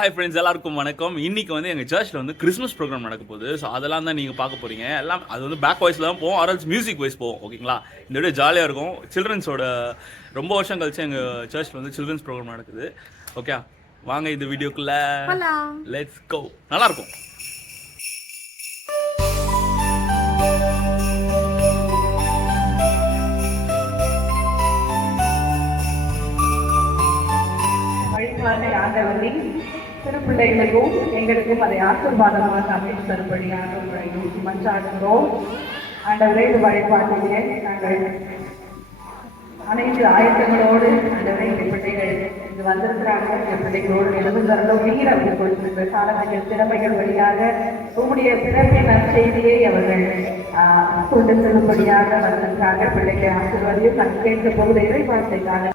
Hi friends, எல்லாருக்கும் வணக்கம். இன்னைக்கு வந்து எங்கள் சர்ச்சில் வந்து கிறிஸ்மஸ் ப்ரோக்ராம் நடக்க போகுது. ஸோ அதெல்லாம் தான் நீங்கள் பார்க்க போகிறீங்க. எல்லாம் அது வந்து பேக் வாய்ஸில் தான் போவோம், ஆர்எல்ஸ் மியூசிக் வாய்ஸ் போவோம். ஓகேங்களா? இந்த வீடியோ ஜாலியாக இருக்கும். சில்ட்ரன்ஸோட ரொம்ப வருஷம் கழிச்சு எங்கள் சர்ச்சில் வந்து சில்ட்ரன்ஸ் ப்ரோக்ராம் நடக்குது. ஓகே, வாங்க இந்த வீடியோக்குள்ளே லெட்ஸ் கோ. நல்லாயிருக்கும். ஆண்டவரின் திருப்பிள்ளைகளையும் எங்களுக்கும் அதை ஆசீர்வாதமாக அமைத்து தரும்படியாக உங்களை நோக்கி மன்றாடுகிறோம். ஆண்டவரே, இந்த வழிபாட்டிலே நாங்கள் அனைத்து ஆயத்தங்களோடு ஆண்டவரே எங்கள் பிள்ளைகள் இங்கு வந்திருக்கிறாங்க. எங்கள் பிள்ளைகளோடு எழுதுகிறதோ நீர் அவர்கள் கொடுத்திருக்கிற காலங்கள் திறமைகள் வழியாக உங்களுடைய பிறப்பின் நற்செய்தியை அவர்கள் கொண்டு செல்லும்படியாக வந்திருக்காங்க. பிள்ளைகளை ஆசீர்வாதியும் நான் கேட்க போகிற இறைவார்த்தைக்காக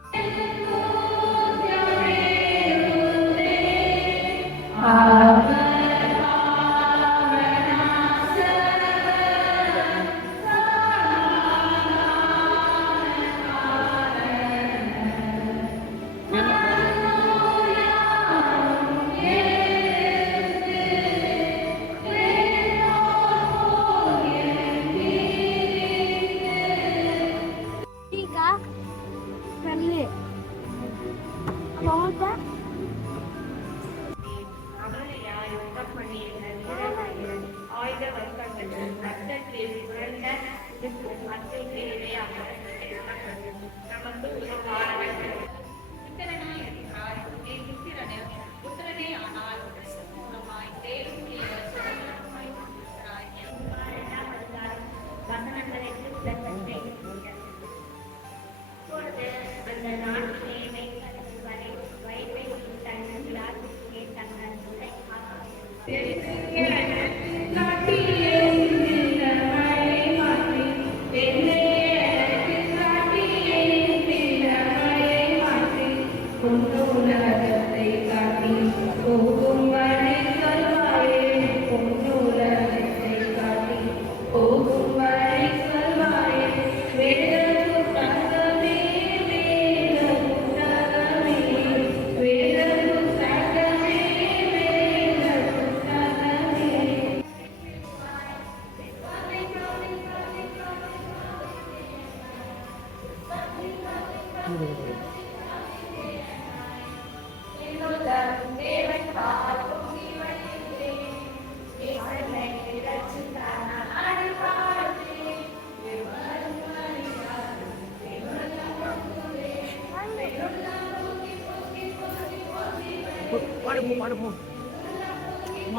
பாடுப்போம்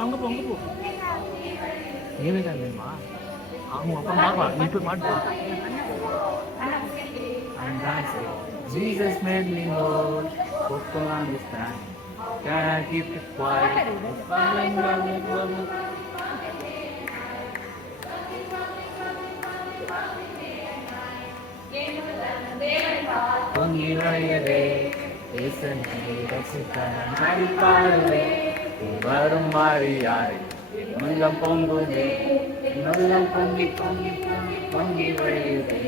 அங்கே போ நீவே தான் வேணுமா? அவங்க அப்பா பார்க்கலாம், நீ போய் மாட்டு. Jesus made me Lord, people understand. Can I keep it quiet? வரும் மாறியாரை உள்ளம் பொங்குதே, உள்ளம் பொங்கி பொங்கி பொங்கி பொங்கி வழியுதே.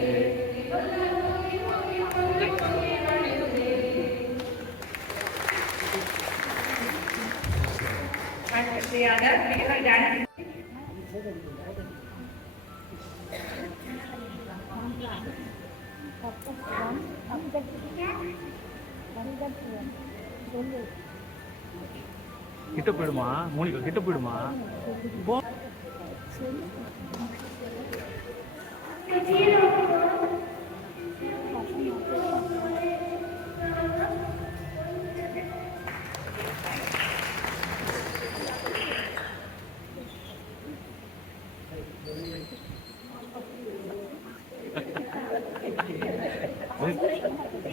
கிட்ட போயிடுமா மோனிகா, கிட்ட போயிடுமா?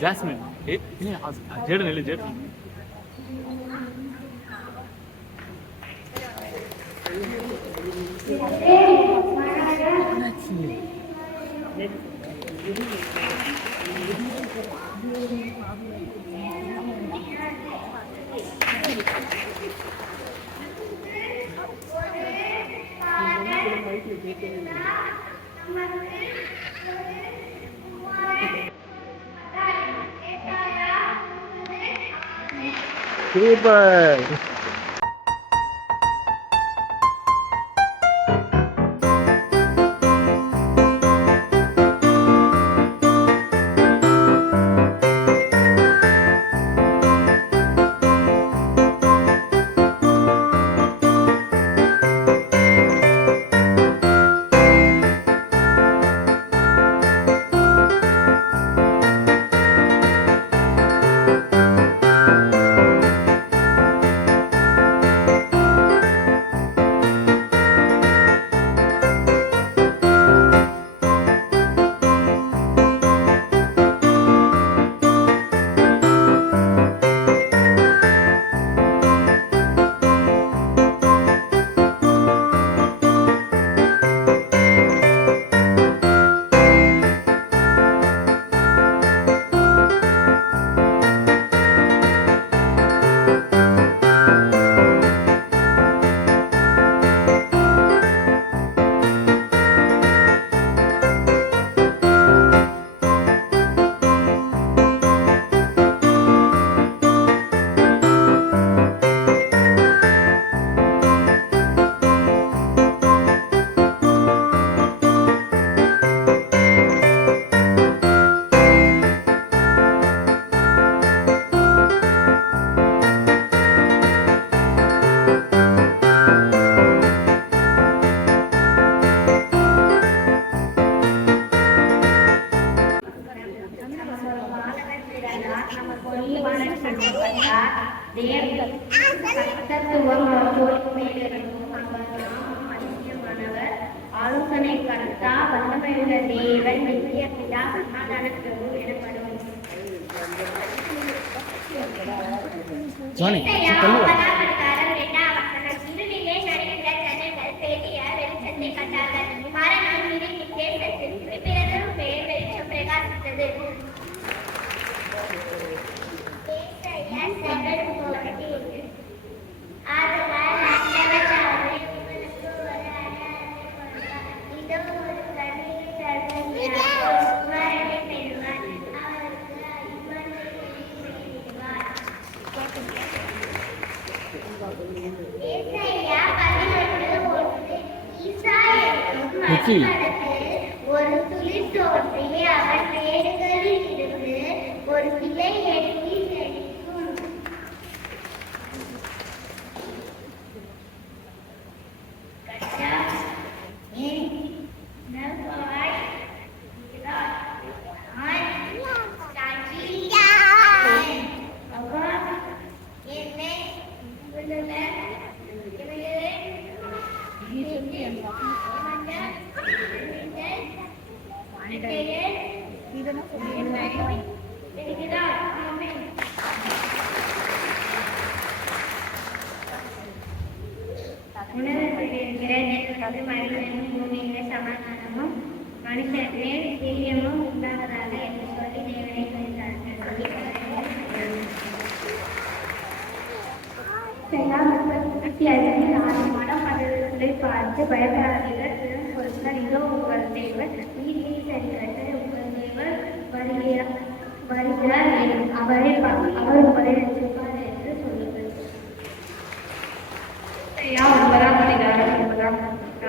ஜாஸ்மின், ஜேடு நெல்லு ஜேடு. Super. தத்துவம் பொறுமையிலிருந்தும் அவர் நாமம் அதிசயமானவர் ஆலோசனை கர்த்தா வல்லமையுள்ள தேவன் நித்திய பிதா சமாதான பிரபு எனப்படுவார். ஏசாயா 9 2 வசனம். இருளிலே நடக்கிற ஜனங்கள் பெரிய வெளிச்சத்தை கண்டார்கள். மரணம் இருளின் தேசத்தில் பிறரும் மேல் வெளிச்சம் பிரகாசித்தது. ஏசாயா 7:14. ஆதலால் ஆண்டவர் தாமே உங்களுக்கு ஒரு அடையாளத்தை கொடுப்பார். இதோ ஒரு கன்னிகை கர்ப்பிணியாய் ஒரு குமாரனை பெறுவார். அவருக்கு இம்மானுவேல் என்று பெயரிடுவார். ஏசாயா 11:1. ஈசா என்னும் மரத்தில் ஒரு துளிர் தோன்றி அவன் வேர்களில் இருந்து ஒரு கிளை எடுத்து செழிக்கும். கச்சா என் நல்வாய் இருக்கிறார். அவா என்னை விடுதல பூமியில சமாதானமும் மனுஷனே தைரியமும் உண்டாவதாக என்று சொல்லி தேவனை மடப்படலை பார்த்து பயப்படாதீர்கள். பொருட்கள் இதோ உங்கள் தேவர் நீதியை சரிகட்ட உங்கள் தேவர் வருகிறார் அவர் உங்களை ரட்சிப்பார் என்று சொல்லுங்கள்.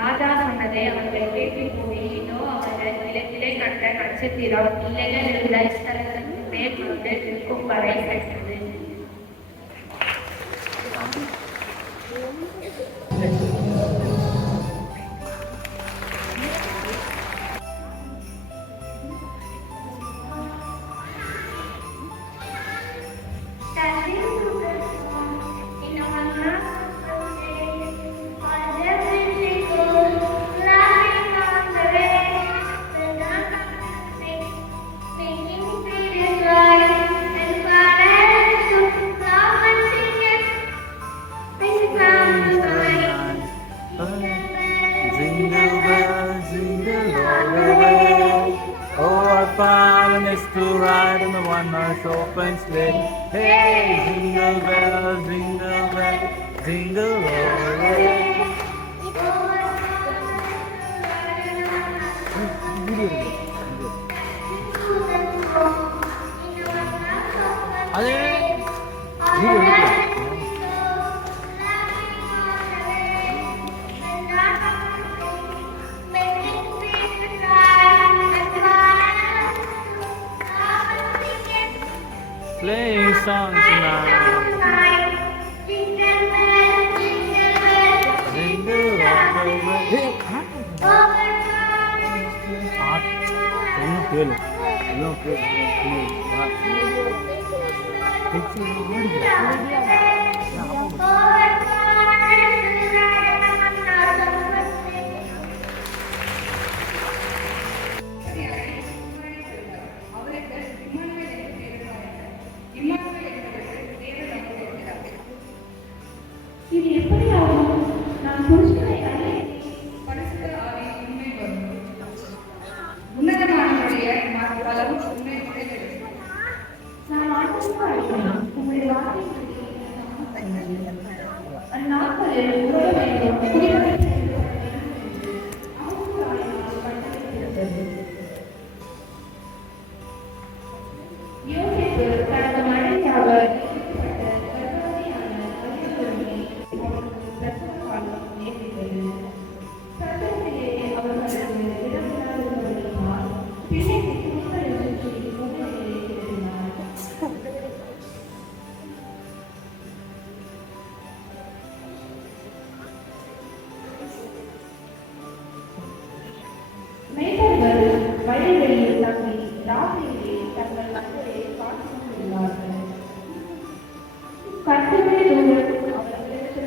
ராஜா சொன்னதை அவர்கள் கேட்டு போய் இதோ அவர்கள் நிலத்திலே கண்ட நட்சத்திரம் இல்லைகள் இருந்த ஸ்தலத்திற்கு மேற்கொண்டு நிற்கும் வரை சென்றது. To ride in the one-horse open sleigh. Hey, jingle bells, jingle all the way. Playing songs tonight. Jingle all the way. இது எப்படி ஆகும்? நான் புருஷனை பரிசுத்த ஆவி உண்மை வரும். உன்னதமானவருடைய பலம் உண்மை உடையது. நான் ஆண்டவரை அறிவேன். உங்களுடைய வார்த்தை அந்நாட்களில் உறவ வேண்டும். யோசிப்பு தனது மனைவியாக வழிகளில் தங்கி ராத்திரியிலே தங்கள் மக்களை பார்த்துக் கொண்டுள்ளார்கள். கர்த்தருடைய தூதன் அவர்களுக்கு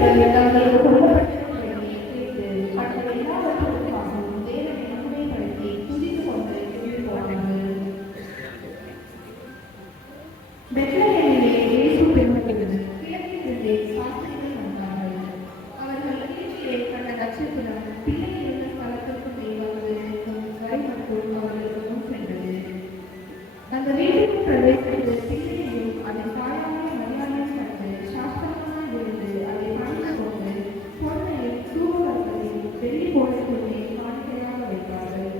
பிள்ளைகள் தங்களுக்கு சொல்லப்பட்டவர்களை கேட்டு மற்ற எல்லாவற்றுக்காகவும் தேவனை மகிமைப்படுத்தி துதித்து கொண்டு துயில் போனார்கள். பெத்லகேமிலே இயேசு பிறந்தபொழுது கிழக்கிலிருந்தே சாஸ்திரிகள் வந்தார்கள். அவர்கள் வீட்டிலே கண்ட நட்சத்திரம் பிள்ளை இருந்த ஸ்தலத்திற்கு மேல் வந்து நிற்கும் வரை மட்டும் அவர்களுக்கு முன் சென்றது. அந்த வீட்டுக்கு பிரவேசித்து பிள்ளையையும் அதை தாயாகிய மரியாதையும் கண்டு சாஸ்திரமாய் விழுந்து அதை பணிந்து கொண்டு பொன்னையும் தூபவர்க்கத்தையும் வெள்ளி கோலத்துமே காணிக்கையாக வைத்தார்கள்.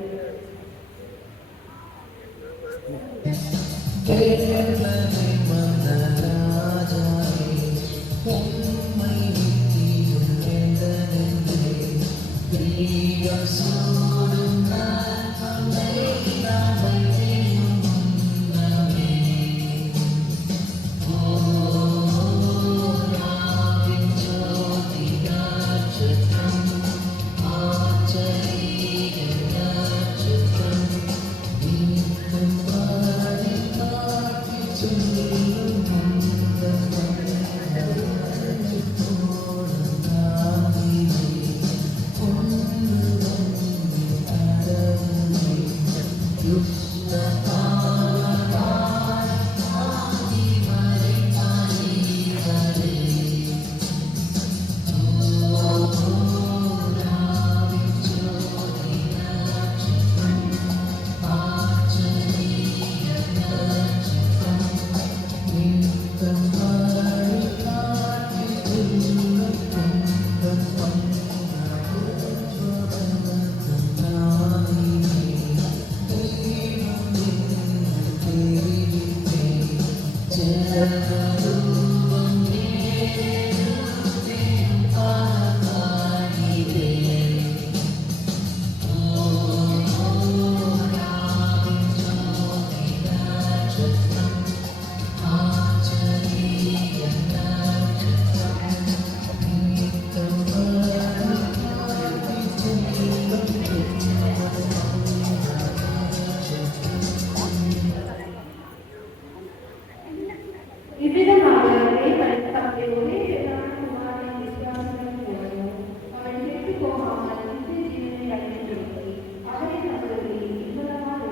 இவ்விதமாக தேவன் தம்முடைய ஒரே பேரான குமாரனை விசுவாசிக்கும் போதும் அவன் கெட்டுப் போகாமல் நித்திய ஜீவனை அடைந்திருப்பதை அவரை நம்மளுக்கு இவ்வளவாக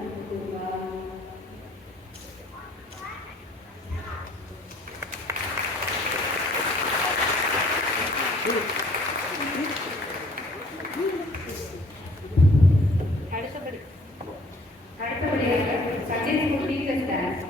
அனுப்பியுள்ளார். அடுத்தபடியாக சண்டே ஸ்கூல் டீச்சர்ஸ் டான்ஸ்.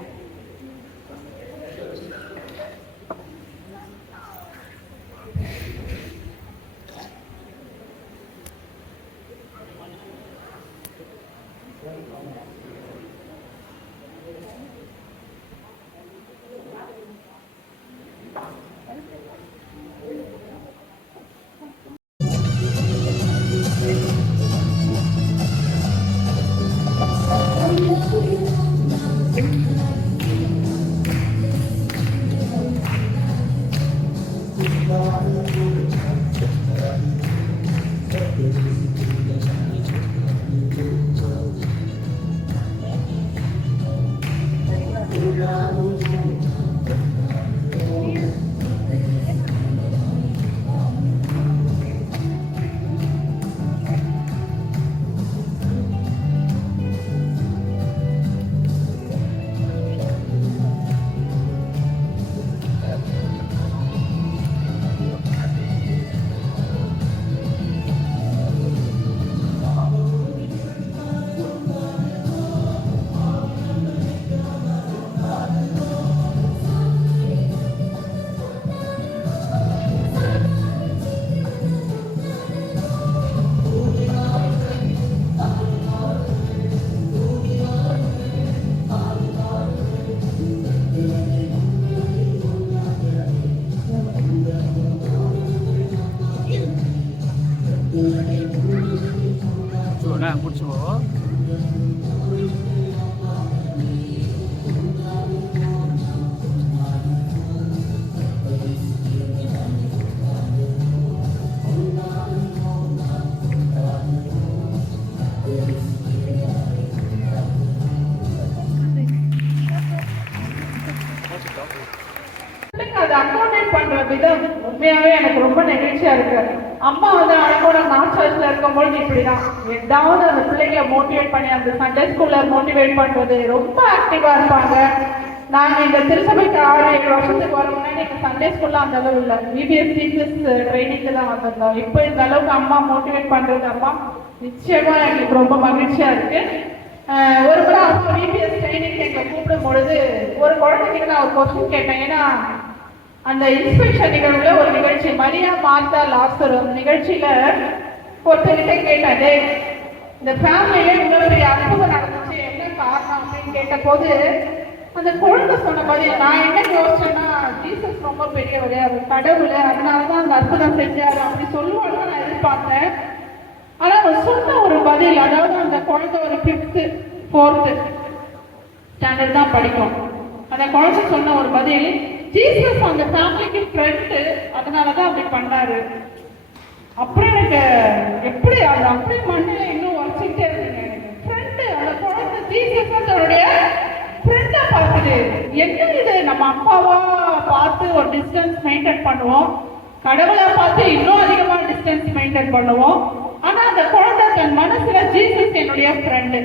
பிடிச்சோ அது அக்கௌண்ட் பண்ற விதம் உண்மையாவே எனக்கு ரொம்ப நெகிழ்ச்சியா இருக்கு. அம்மா வந்து அழகோட மாஸ்டர்ஸ்ல இருக்கும்போது இப்படிதான் ஏதாவது அந்த பிள்ளைங்களை மோட்டிவேட் பண்ணி அந்த சண்டே ஸ்கூல்ல மோட்டிவேட் பண்றது ரொம்ப ஆக்டிவா இருப்பாங்க. நாங்க இந்த திருச்சபைக்கு 6-7 வருஷத்துக்கு வர முன்னாடி எங்க சண்டே ஸ்கூல்ல அந்த அளவு இல்லை. விபிஎஸ் டீச்சர்ஸ் ட்ரைனிங்க்கு தான் வந்திருந்தோம். இப்போ இந்த அளவுக்கு அம்மா மோட்டிவேட் பண்றது அம்மா நிச்சயமா எங்களுக்கு ரொம்ப மகிழ்ச்சியா இருக்கு. ஒரு முறை அப்போ விபிஎஸ் ட்ரைனிங் எங்களை கூப்பிடும் பொழுது ஒரு குழந்தைகிட்ட நான் ஒரு கொஸ்டின் கேட்டேன். ஏன்னா அந்த இன்ஸ்பெக்ஷன் நிகழ்வுல ஒரு நிகழ்ச்சி மரியா மார்த்தா லாசரு அந்த நிகழ்ச்சியில ஒருத்தர்கிட்ட கேட்டேன், இந்த ஃபேமிலியில இவ்வளவு பெரிய அற்புதம் நடந்துச்சு என்ன காரணம் அப்படின்னு கேட்ட போது அந்த குழந்தை சொன்ன பதில் நான் என்ன யோசிச்சேன்னா, ஜீசஸ் ரொம்ப பெரியவர், அவர் கடவுள், அதனாலதான் அந்த அற்புதம் செஞ்சாரு அப்படி சொல்லுவாங்க நான் எதிர்பார்த்தேன். ஆனா அவர் சொன்ன ஒரு பதில், அதாவது அந்த குழந்தை ஒரு 5th 4th ஸ்டாண்டர்ட் தான் படிக்கும். அந்த குழந்தை சொன்ன ஒரு பதில், ஜீசஸ் அந்த ஃபேமிலிக்கு ஃப்ரெண்டு, அதனாலதான் அப்படி பண்ணாரு. அப்புறம் எனக்கு எப்படி அது அப்படியே மண்ணில் இன்னும் வச்சுக்கிட்டே இருந்தீங்க. எனக்கு ஃப்ரெண்டு, அந்த குழந்தை ஜீசஸ் அதோடைய ஃப்ரெண்டா பார்க்குது. என்ன இது, நம்ம அப்பாவா பார்த்து ஒரு டிஸ்டன்ஸ் மெயின்டைன் பண்ணுவோம், கடவுளை பார்த்து இன்னும் அதிகமா டிஸ்டன்ஸ் மெயின்டைன் பண்ணுவோம். ஆனா அந்த குழந்தை தன் மனசுல ஜீசஸ் என்னுடைய ஃப்ரெண்டு.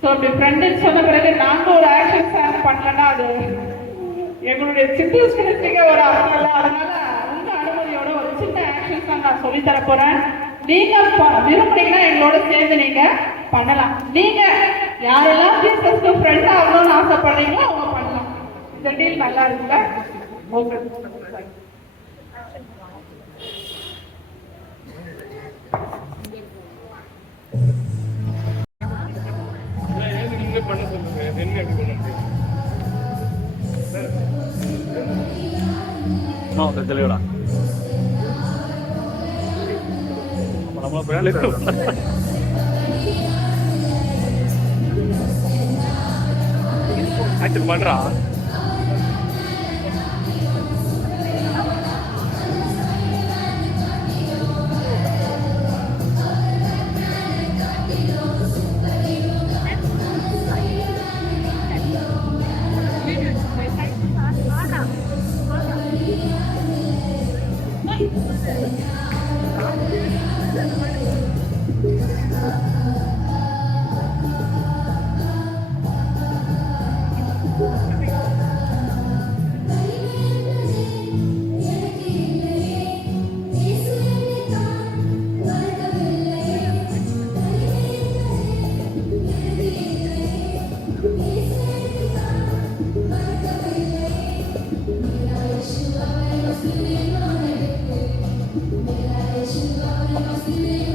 ஸோ அப்படி ஃப்ரெண்டுன்னு சொன்ன பிறகு நாங்க ஒரு ஆக்ஷன் ஸ்டாண்ட் பண்ணலன்னா அது எங்களுடைய சிம்பிளிஸ்டிக்கு ஒரு அர்த்தம் இல்லை. அதனால உங்க அனுமதியோட ஒரு சின்ன ஆக்ஷன்ஸ் தான் நான் சொல்லி தர போறேன். நீங்க விரும்புறீங்கன்னா எங்களோட சேர்ந்து நீங்க பண்ணலாம். நீங்க யாரெல்லாம் ஜீசஸ்க்கு ஃப்ரெண்ட் ஆகணும்னு ஆசைப்படுறீங்களோ அவங்க பண்ணலாம். இந்த டீல் நல்லா இருக்குல்ல? ஓகே. பண்ண சொல்லுங்க, என்ன எப்படி பண்ண முடியும்? தெளிவா ஆக்சன் பண்றா. Thank you.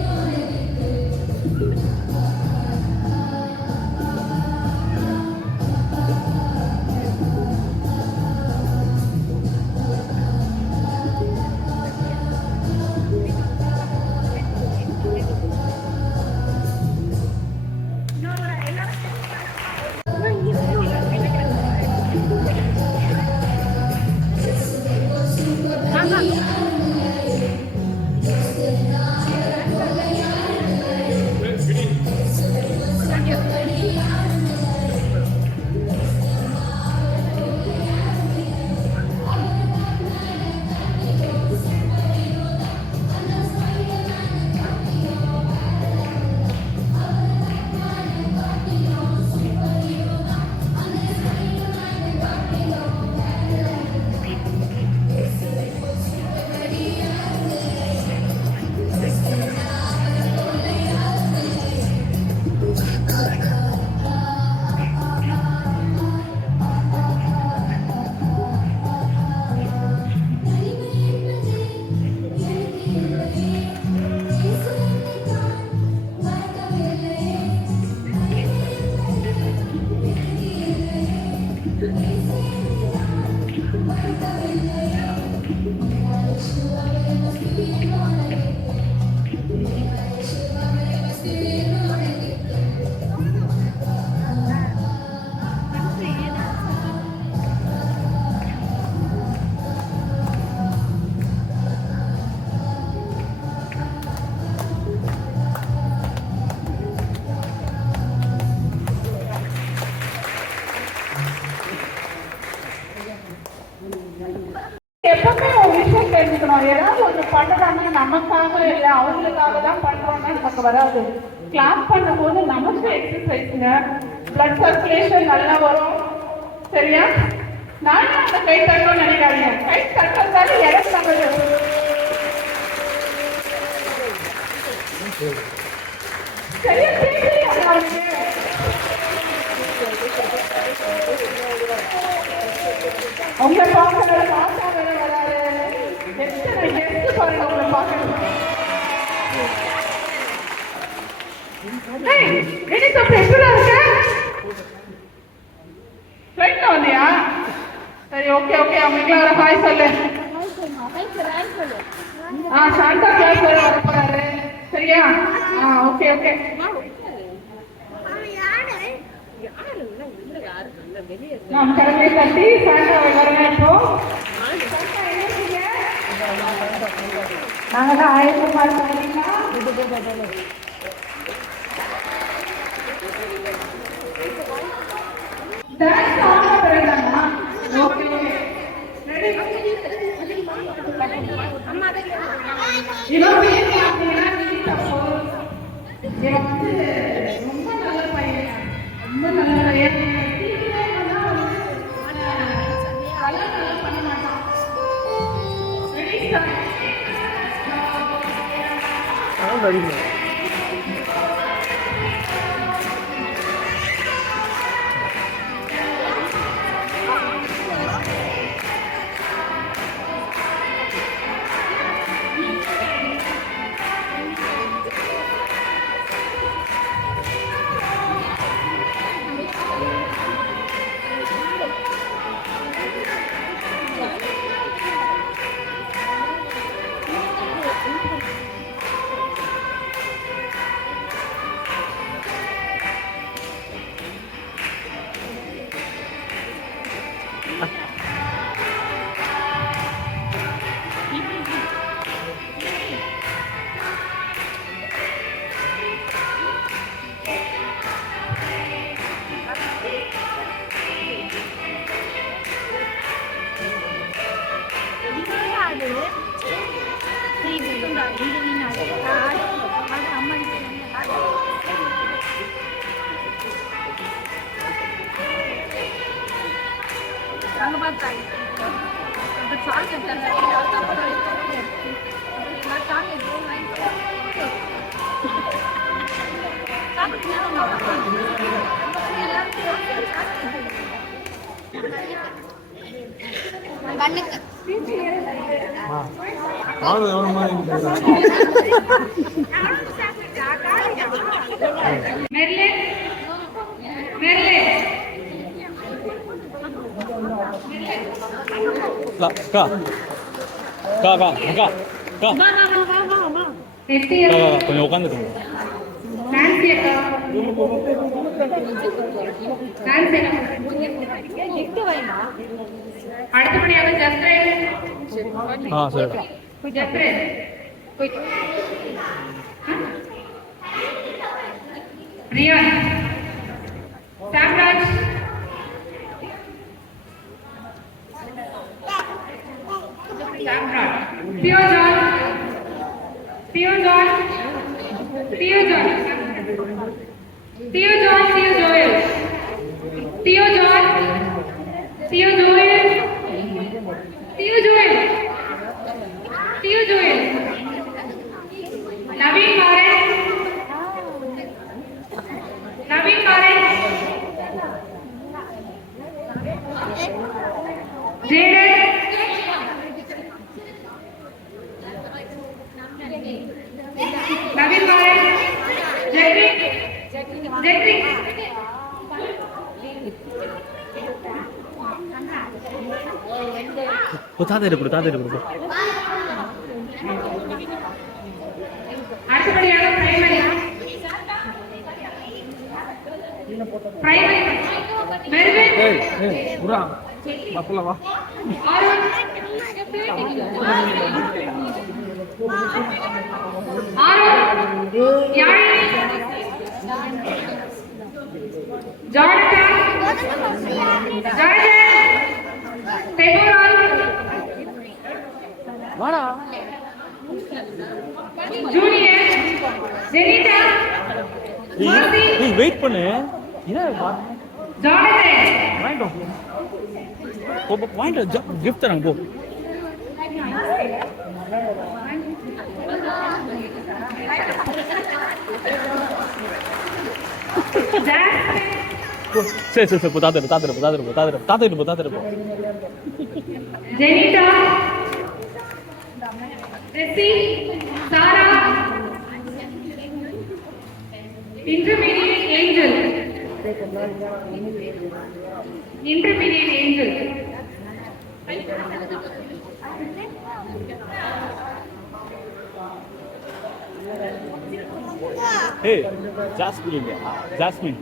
எப்பவுமே ஒரு விஷயம் தெரிஞ்சுக்கணும். ஏதாவது ஒன்று பண்ணுறாங்கன்னா நமக்காக இல்லை அவங்களுக்காக தான் பண்ணுறோம்னா நமக்கு வராது. கிளாஸ் பண்ணும்போது நமக்கு எக்ஸசைஸுங்க, பிளட் சர்க்குலேஷன் நல்லா வரும். சரியா? நானும் அந்த கை தட்டணும்னு நினைக்காதீங்க. கை தட்டுறதால எனக்கு நல்லது. சரியா? உங்களை பார்க்கற பாத்தா வேற வராது. எத்தனை கெஸ்ட் பாருங்க உங்களை பார்க்கணும். என்ன தப்பு எப்படா இருக்க? ஃப்ளைட்ல வந்தியா? சரி, ஓகே ஓகே. அவங்களுக்கு வர ஹாய் சொல்லு. சாண்டா கிளாஸ் வர போறாரு. சரியா? Okay okay. நாம் கடமை தட்டி சாண்டாவை வரவேற்போம். நாங்கள் தான் ஆயிரக்குமார் பண்ணிங்கன்னா டான்ஸ் ஆட பிறந்தாங்க. Okay ready. இவன் பேசி அப்படின்னா நீ தப்பு. இவன் வந்து ரொம்ப நல்ல பையன், ரொம்ப நல்ல பையன். கொஞ்சம் உட்காந்துட்டு அடுத்தபடியாக ஜஸ்ரேல். சரி. ஜஸ்ரேல் ரியான் சாம்ராஜ் சாம்ராஜ் பியோஜான் பியோஜான் பியோஜான் பியோஜான் பியோஜோயல் பியோஜான் பியோஜோயல் பியோஜோயல் பியோஜோயல் நவீன் மாறன் நவீன் மாறன் ஜேடன் नवीन मारे जैक्रिक जैक्रिक ताते इरुक्कु அடுத்தபடியாக பிரைமரி மெர்வின் புரா பப்பல வா வாடா. ஜூனியர் ஜெனிட்டா ஏய் வெயிட் பண்ணு. என்ன ஜானதன் வாங்கிட்டோம். வாங்கிட்டோம். கிஃப்ட் தராங்க போ. சரி சரி சரி போ. தாத்திரு போ. ஜெனிட்டா ரெசி சாரா இன்டர்மீடியட் ஏஞ்சல் ஏய் ஜாஸ்மின் இல்லையா? ஜாஸ்மின்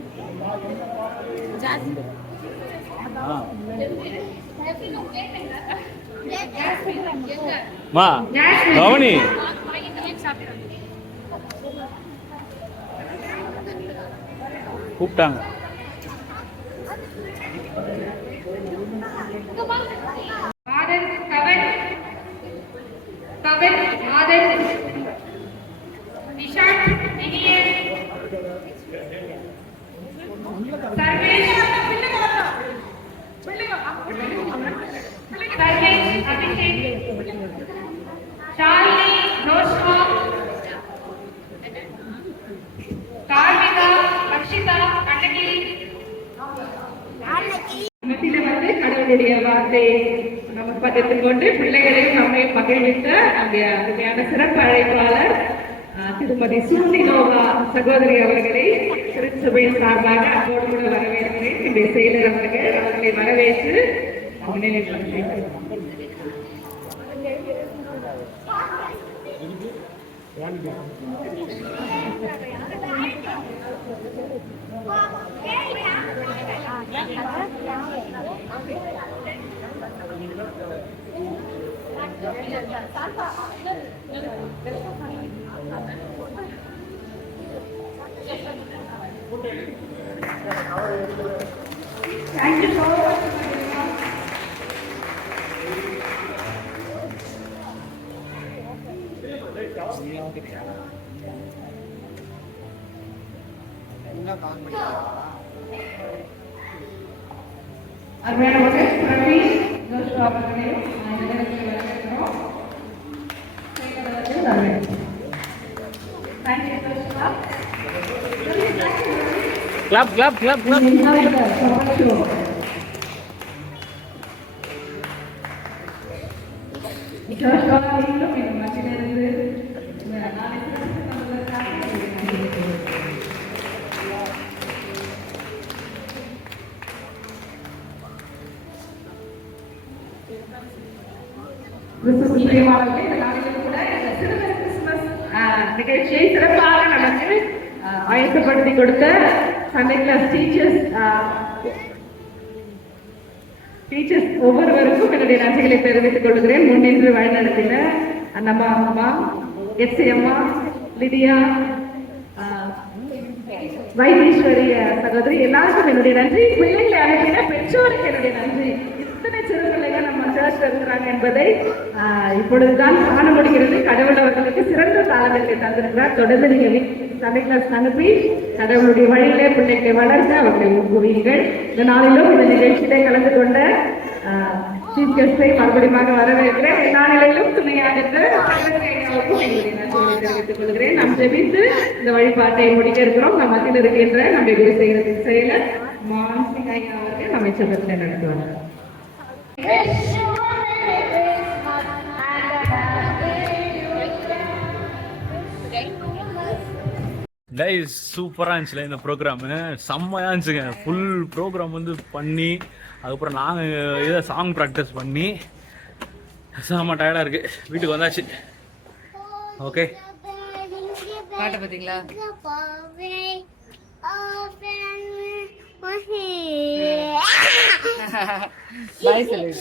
மா கவனி. கூப்பிட்டாங்க. ஆதன் கவன் ஆதன் நிஷாந்த் இனியன் சர்வேஷ் அபிஷேக் ஷாலினி ரோஷ்மா கார்மிகா அக்ஷிதா கண்ணகிரி மத்தியில கடவுளுடைய வார்த்தையை நம்ம பகிர்ந்து கொண்டு பிள்ளைகளையும் நம்மை மகிழ்வித்த அருமையான சிறப்பு அழைப்பாளர் திருமதி சூனினோவா சகோதரி அவர்களை திருச்சபையின் சார்பாக அன்போடு கூட வரவேற்கிறேன். இன்றைய செயலர் அவர்களை வரவேற்று Thank you so much. அருமையானவர்கள் பிரவீன் ஜோஷுவா அவர்களையும் வரவேற்கிறோம். Thank you, Joshua. Clap. Joshua நீங்களும் இந்த மத்தியிலிருந்து பிரியமானவர்களே, இந்த நாளிலும் கூட இந்த சிறுவர் கிறிஸ்துமஸ் நிகழ்ச்சியை சிறப்பாக நமக்கு ஆயத்தப்படுத்தி கொடுத்த சண்டே கிளாஸ் டீச்சர்ஸ் ஒவ்வொருவருக்கும் என்னுடைய நன்றிகளை தெரிவித்துக் கொள்கிறேன். முன்னின்று வழிநடத்தின அண்ணம்மா அம்மா, எஸ்சி அம்மா, லிடியா, வைத்தீஸ்வரி சகோதரி, எல்லாருக்கும் என்னுடைய நன்றி. பிள்ளைகளை அனுப்பின பெற்றோருக்கு என்னுடைய நன்றி. இத்தனை சிறு பிள்ளைகள் நம்ம சர்ச்ல இருக்கிறாங்க என்பதை இப்பொழுதுதான் காண முடிகிறது. கடவுள் அவர்களுக்கு சிறந்த தாளங்களை தந்திருக்கிறார். தொடர்ந்து நீங்க சண்டே கிளாஸ் அனுப்பி கடவுளுடைய வழியிலே பிள்ளைகளை வளர்த்து அவர்களை ஊக்குவீங்கள். இந்த நாளிலும் இந்த நிகழ்ச்சியிலே கலந்து கொண்ட சீஃப் கெஸ்டை மறுபடியும் வரவேற்கிறேன். எல்லா நிலையிலும் துணையாக தெரிவித்துக் கொள்கிறேன். நாம் ஜெபித்து இந்த வழிபாட்டை முடிக்க இருக்கிறோம். நம் மத்தியில் இருக்கின்ற நம்முடைய குரு செயலர் மான்சிங் ஐயா அவர்கள் அமைச்சகத்தை நடத்துவார்கள். கைஸ் சூப்பராக இருந்துச்சுல இந்த ப்ரோக்ராமு, செம்மையாக இருந்துச்சுங்க. ஃபுல் ப்ரோக்ராம் வந்து பண்ணி அதுக்கப்புறம் நாங்கள் இதை சாங் ப்ராக்டிஸ் பண்ணி செம்ம டயர்டாக இருக்குது. வீட்டுக்கு வந்தாச்சு. ஓகே, பாட்டை பார்த்தீங்களா?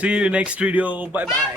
See you next video. Bye bye.